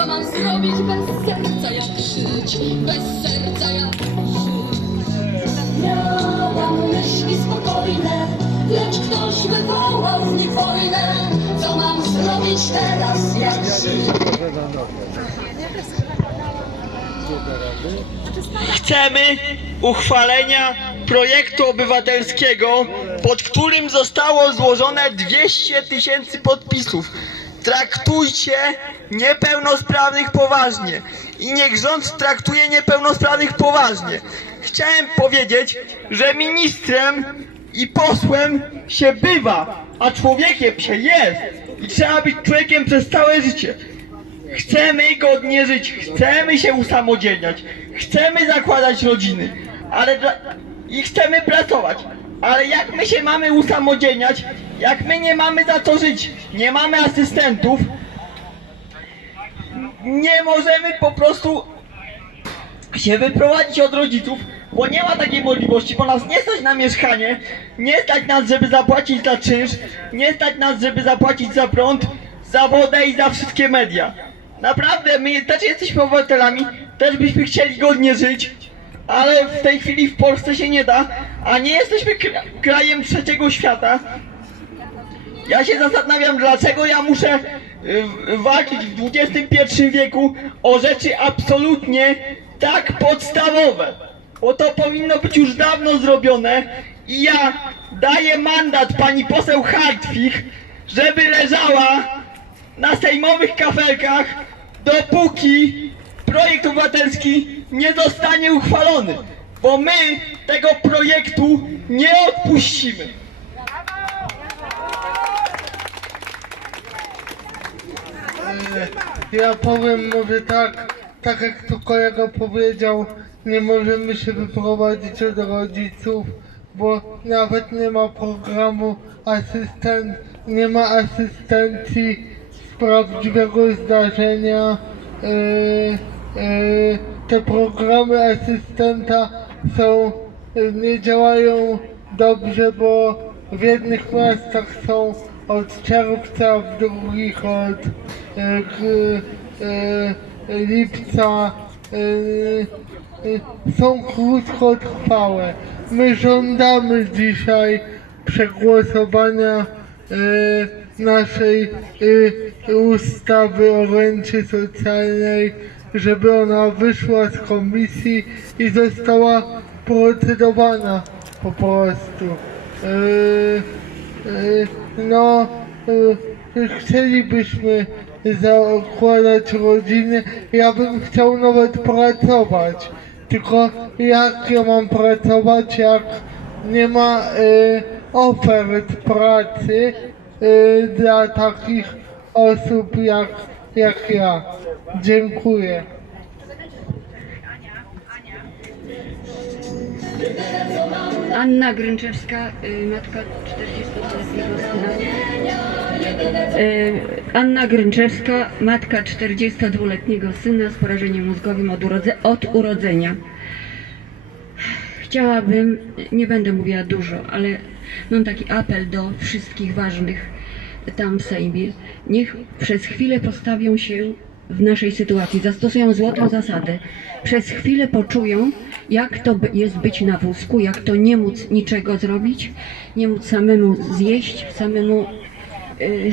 Co mam zrobić bez serca, jak żyć? Bez serca, jak żyć? Miałam myśli spokojne, lecz ktoś wywołał w nich wojnę. Co mam zrobić teraz, jak żyć? Chcemy uchwalenia projektu obywatelskiego, pod którym zostało złożone 200 tysięcy podpisów. Traktujcie niepełnosprawnych poważnie i niech rząd traktuje niepełnosprawnych poważnie. Chciałem powiedzieć, że ministrem i posłem się bywa, a człowiekiem się jest i trzeba być człowiekiem przez całe życie. Chcemy godnie żyć, chcemy się usamodzielniać, chcemy zakładać rodziny, ale i chcemy pracować. Ale jak my się mamy usamodzielniać, jak my nie mamy za co żyć, nie mamy asystentów, nie możemy po prostu się wyprowadzić od rodziców, bo nie ma takiej możliwości, bo nas nie stać na mieszkanie, nie stać nas, żeby zapłacić za czynsz, nie stać nas, żeby zapłacić za prąd, za wodę i za wszystkie media. Naprawdę, my też jesteśmy obywatelami, też byśmy chcieli godnie żyć, ale w tej chwili w Polsce się nie da, a nie jesteśmy kra- krajem trzeciego świata. Ja się zastanawiam, dlaczego ja muszę y, walczyć w XXI wieku o rzeczy absolutnie tak podstawowe. Bo to powinno być już dawno zrobione i ja daję mandat pani poseł Hartwig, żeby leżała na sejmowych kafelkach, dopóki projekt obywatelski nie zostanie uchwalony. Bo my tego projektu nie odpuścimy. Ja powiem może tak, tak jak to kolega powiedział, nie możemy się wyprowadzić od rodziców, bo nawet nie ma programu asystent, nie ma asystencji z prawdziwego zdarzenia. Yy, yy, te programy asystenta są, yy, nie działają dobrze, bo w jednych miastach są od czerwca, w drugich od e, e, lipca. E, e, są krótkotrwałe. My żądamy dzisiaj przegłosowania naszej ustawy o rencie socjalnej, żeby ona wyszła z komisji i została procedowana po prostu. E, no, e, chcielibyśmy zakładać rodziny. Ja bym chciał nawet pracować. Tylko jak ja mam pracować, jak nie ma e, ofert pracy dla takich osób jak, jak ja. Dziękuję. Anna Gręczewska, y, matka 40-letniego syna. Y, Anna Gręczewska, matka 42-letniego syna z porażeniem mózgowym od, urodze, od urodzenia. Chciałabym, nie będę mówiła dużo, ale mam taki apel do wszystkich ważnych tam w Sejmie. Niech przez chwilę postawią się w naszej sytuacji, zastosują złotą zasadę. Przez chwilę poczują, jak to jest być na wózku, jak to nie móc niczego zrobić, nie móc samemu zjeść, samemu y,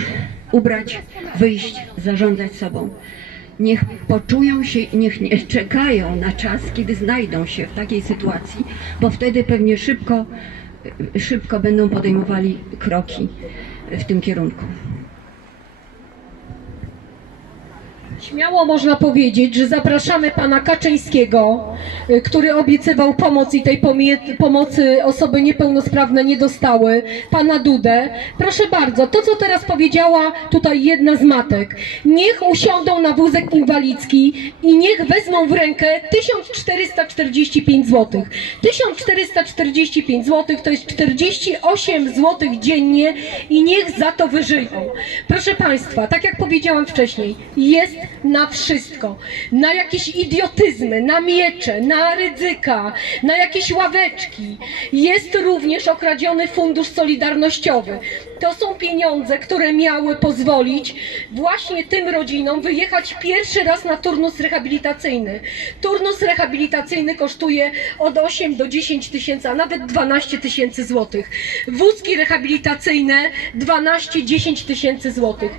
ubrać, wyjść, zarządzać sobą. Niech poczują się, niech nie czekają na czas, kiedy znajdą się w takiej sytuacji, bo wtedy pewnie szybko, y, szybko będą podejmowali kroki w tym kierunku. Śmiało można powiedzieć, że zapraszamy pana Kaczyńskiego, y, który obiecywał pomoc i tej pomocy osoby niepełnosprawne nie dostały, pana Dudę. Proszę bardzo, to co teraz powiedziała tutaj jedna z matek. Niech usiądą na wózek inwalidzki i niech wezmą w rękę 1445 zł. 1445 zł to jest 48 zł dziennie i niech za to wyżyją. Proszę państwa, tak jak powiedziałam wcześniej, jest na wszystko. Na jakieś idiotyzmy, na miecze, na ryzyka, na jakieś ławeczki. Jest również okradziony fundusz solidarnościowy. To są pieniądze, które miały pozwolić właśnie tym rodzinom wyjechać pierwszy raz na turnus rehabilitacyjny. Turnus rehabilitacyjny kosztuje od 8 do 10 tysięcy, a nawet 12 tysięcy złotych. Wózki rehabilitacyjne 12-10 tysięcy złotych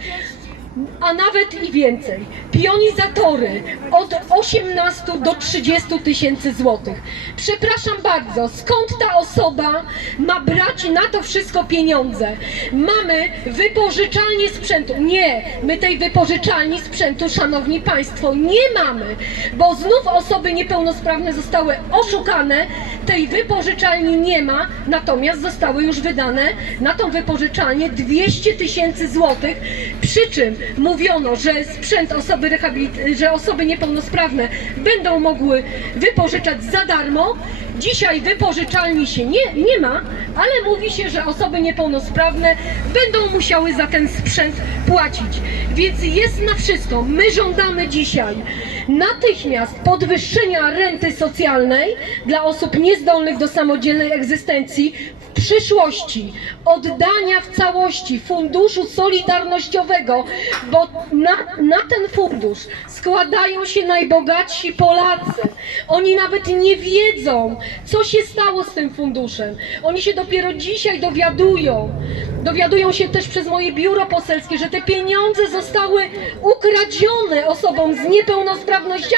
a nawet i więcej. Pionizatory od 18 do 30 tysięcy złotych. Przepraszam bardzo, skąd ta osoba ma brać na to wszystko pieniądze? Mamy wypożyczalnię sprzętu. Nie, my tej wypożyczalni sprzętu, szanowni państwo, nie mamy, bo znów osoby niepełnosprawne zostały oszukane, tej wypożyczalni nie ma, natomiast zostały już wydane na tą wypożyczalnię 200 tysięcy złotych, przy czym mówiono, że sprzęt osoby że osoby niepełnosprawne będą mogły wypożyczać za darmo. Dzisiaj wypożyczalni się nie, nie ma, ale mówi się, że osoby niepełnosprawne będą musiały za ten sprzęt płacić. Więc jest na wszystko. My żądamy dzisiaj natychmiast podwyższenia renty socjalnej dla osób niezdolnych do samodzielnej egzystencji przyszłości, oddania w całości funduszu solidarnościowego, bo na, na ten fundusz składają się najbogatsi Polacy. Oni nawet nie wiedzą, co się stało z tym funduszem. Oni się dopiero dzisiaj dowiadują. Dowiadują się też przez moje biuro poselskie, że te pieniądze zostały ukradzione osobom z niepełnosprawnościami.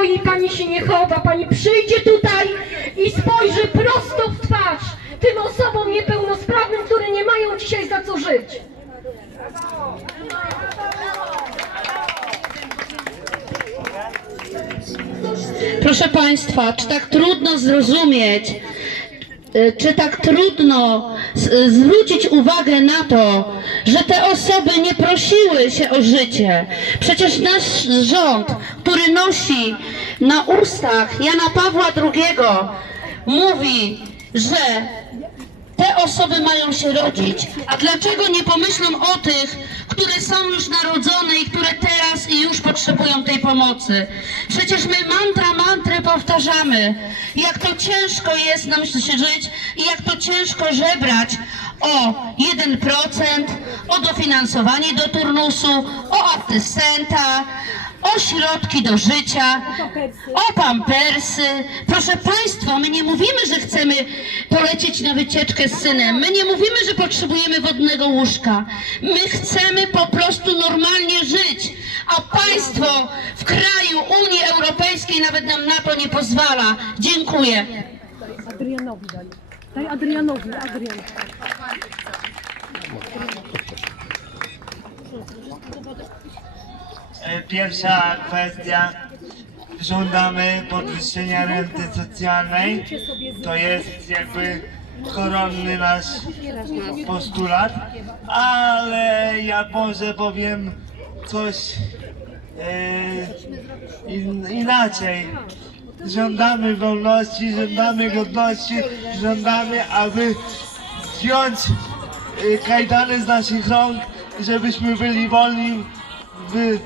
Boi, pani się nie chowa, pani przyjdzie tutaj i spojrzy prosto w twarz tym osobom niepełnosprawnym, które nie mają dzisiaj za co żyć. Proszę Państwa, czy tak trudno zrozumieć, y, czy tak trudno z- zwrócić uwagę na to, że te osoby nie prosiły się o życie? Przecież nasz rząd, który nosi na ustach Jana Pawła II, mówi, że te osoby mają się rodzić. A dlaczego nie pomyślą o tych, które są już narodzone i które teraz i już potrzebują tej pomocy? Przecież my mantra mantrę powtarzamy, jak to ciężko jest nam się żyć i jak to ciężko żebrać o 1%, o dofinansowanie do turnusu, o asystenta, o środki do życia, o pampersy. Proszę Państwa, my nie mówimy, że chcemy polecieć na wycieczkę z synem. My nie mówimy, że potrzebujemy wodnego łóżka. My chcemy po prostu normalnie żyć. A państwo w kraju Unii Europejskiej nawet nam na to nie pozwala. Dziękuję. Adrianowi daj. Daj Adrianowi, Adrian. Pierwsza kwestia. Żądamy podwyższenia renty socjalnej. To jest jakby koronny nasz postulat. Ale ja może powiem coś e, in, inaczej. Żądamy wolności, żądamy godności, żądamy, aby zdjąć e, kajdany z naszych rąk, żebyśmy byli wolni w,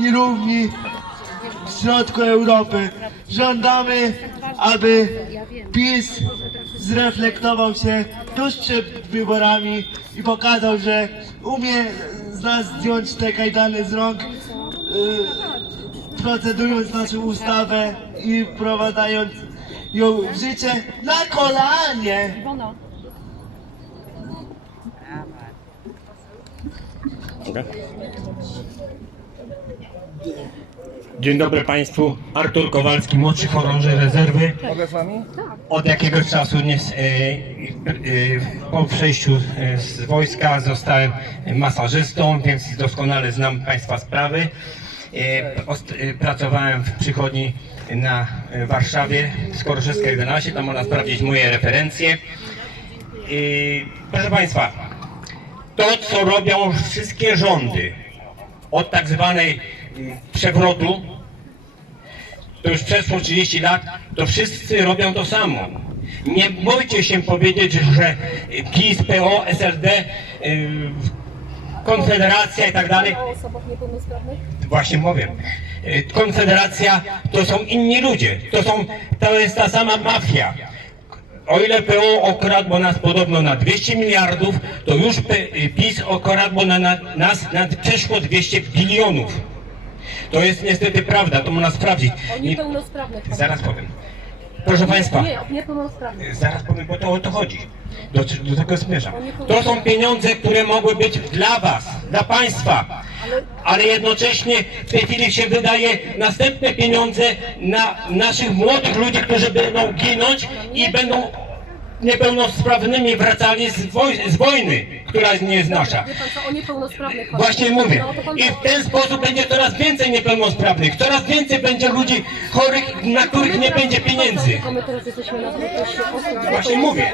i równi w środku Europy. Żądamy, aby PiS zreflektował się tuż przed wyborami i pokazał, że umie z nas zdjąć te kajdany z rąk, y, procedując naszą ustawę i wprowadzając ją w życie na kolanie. Dzień dobry Państwu. Artur Kowalski, młodszy chorąży rezerwy. Od jakiegoś czasu nie, e, e, po przejściu e, z wojska zostałem masażystą, więc doskonale znam Państwa sprawy. E, e, Pracowałem w przychodni na e, Warszawie, Skoruszewska 11, tam można sprawdzić moje referencje. I, Proszę Państwa, to co robią wszystkie rządy od tak zwanej przewrotu, to już przeszło 30 lat, to wszyscy robią to samo. Nie bójcie się powiedzieć, że PiS, PO, SLD, y, Konfederacja i tak dalej. O osobach niepełnosprawnych? Właśnie mówię. Y, Konfederacja to są inni ludzie. To są, to jest ta sama mafia. O ile PO okradło nas podobno na 200 miliardów, to już y, PiS okradło na, na, nas na przeszło 200 bilionów. To jest niestety prawda, to można sprawdzić. O Nie, niepełnosprawnych. zaraz powiem. Proszę Państwa, Nie, o niepełnosprawnych. zaraz powiem, bo to o to chodzi. Do, do tego zmierzam. To są pieniądze, które mogły być dla Was, dla Państwa, ale jednocześnie w tej chwili się wydaje następne pieniądze na naszych młodych ludzi, którzy będą ginąć i będą niepełnosprawnymi wracali z, woj z wojny, która nie jest chodzi. Właśnie mówię. No, I w ten sposób będzie coraz więcej niepełnosprawnych, coraz więcej będzie ludzi chorych, na których nie będzie pieniędzy. Właśnie mówię.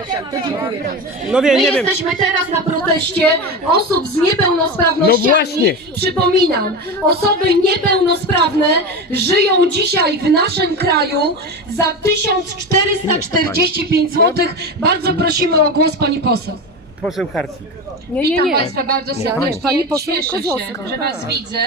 No wiem, My nie wiem. jesteśmy teraz na proteście osób z niepełnosprawnościami. No właśnie. Przypominam, osoby niepełnosprawne żyją dzisiaj w naszym kraju za 1445 zł. Bardzo prosimy o głos pani poseł. Poseł Hartwig. Nie, nie, Witam nie. Państwa bardzo Nie, serdecznie. pani poseł Cieszę Kozłowska. się, że Was widzę,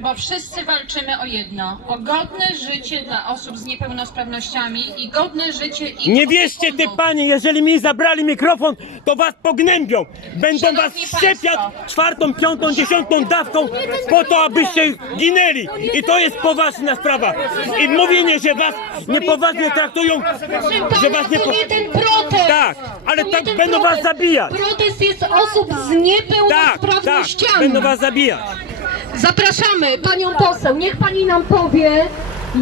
bo wszyscy walczymy o jedno. O godne życie dla osób z niepełnosprawnościami i godne życie ich Nie wierzcie ty opiekunów. panie, jeżeli mi zabrali mikrofon, to was pognębią. Będą was Szanowni szczepiać państwo. czwartą, piątą, dziesiątą dawką po to, abyście ginęli. I to jest poważna sprawa. I mówienie, że was niepoważnie traktują, że was nie... To nie ten protest! Tak, ale To nie tak ten będą was protest. zabijać. Protest jest osób z Tak, tak, niepełnosprawnościami. będą was zabijać. Zapraszamy panią poseł. Niech pani nam powie,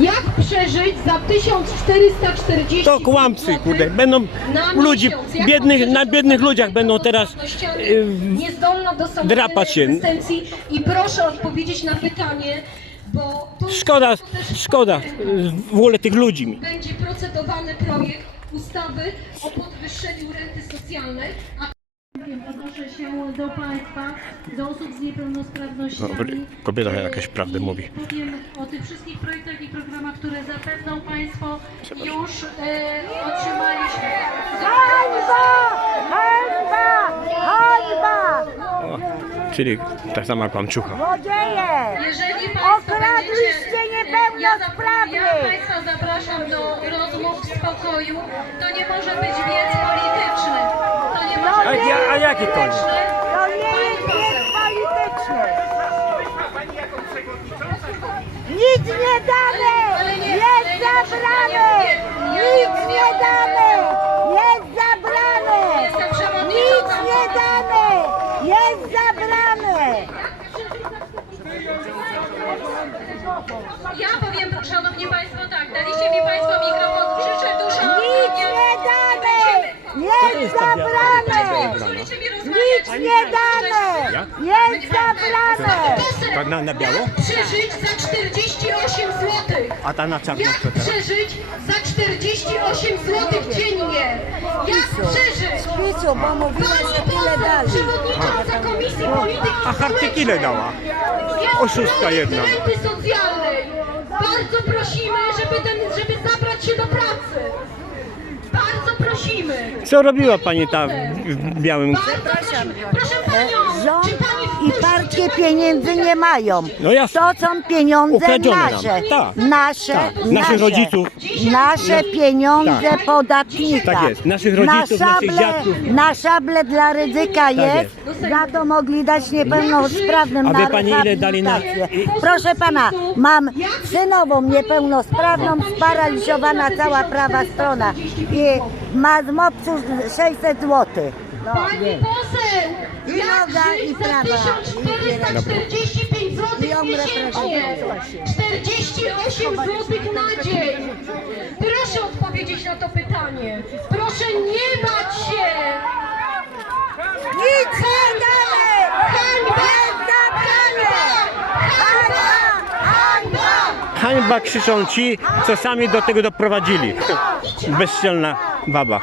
jak przeżyć za 1440 To kłamcy, kurde. Będą na ludzi, miesiąc. Jak biednych, na biednych ludziach będą teraz niepełnosprawnościami, yy, niezdolna do samodzielnej drapać się. egzystencji. I proszę odpowiedzieć na pytanie, bo Szkoda, to też szkoda w ogóle tych ludzi mi. będzie procedowany projekt ustawy o podwyższeniu renty socjalnej, a Odnoszę się do Państwa, do osób z niepełnosprawnościami. kobieta E, jakaś prawdę i mówi. Powiem o tych wszystkich projektach i programach, które zapewną Państwo już e, otrzymaliśmy. Czyli ta sama kłamczucha. Państwo będziecie... niepełnosprawnych! Ja Państwa zapraszam do rozmów w spokoju. To nie może być wiec polityczny. To nie może A być ja- a jaki to jest? polityczny. To nie jest wiec polityczny. Nic nie damy! Nie, Jest nie, zabrane! ja nie- Nic nie damy! Jest zabrane! Jestem Nic przewodniczącą. nie damy! Jest zabrane! Ja powiem, szanowni państwo, tak, daliście mi państwo mikrofon, życzę dużo Nic nie damy! Jest zabrane! Nic nie damy! Jest zabrane! Ta na, na biało? przeżyć za 48 zł. A ta na czarno Jak co teraz? przeżyć za 48 zł dziennie? Jak przeżyć? Picu, bo mówiła, że tyle dali. Przewodnicząca Komisji Polityki A Hartyk ile dała? Oszustka jedna. renty socjalnej. Bardzo prosimy, żeby, ten, żeby zabrać się do pracy. Prosimy. Co robiła pani ta w białym? Bardzo prosimy. Proszę panią, Rząd czy pani i partie pieniędzy nie mają. No jasne. To są pieniądze Ukradzione nam. nasze. Tak. Nasze, Tak. nasze. Naszych rodziców. Nasze pieniądze Tak. podatnika. Tak jest. Naszych rodziców, na naszych szable, dziadków. Na szable dla ryzyka jest. Za to mogli dać niepełnosprawnym A na wie pani, ile dali na- rehabilitację. Proszę pana, mam synową niepełnosprawną, sparaliżowana cała prawa strona i ma z MOPS-u 600 zł. Pani poseł, I jak noga, i za prawa. 1445 zł I ją miesięcznie? reprezentowała się. 48 zł na dzień. Proszę odpowiedzieć na to pytanie. Proszę nie bać się. Nic nie damy! Hańba! Zabrane! Hańba! Hańba! hańba krzyczą ci, co sami do tego doprowadzili. Bezczelna baba.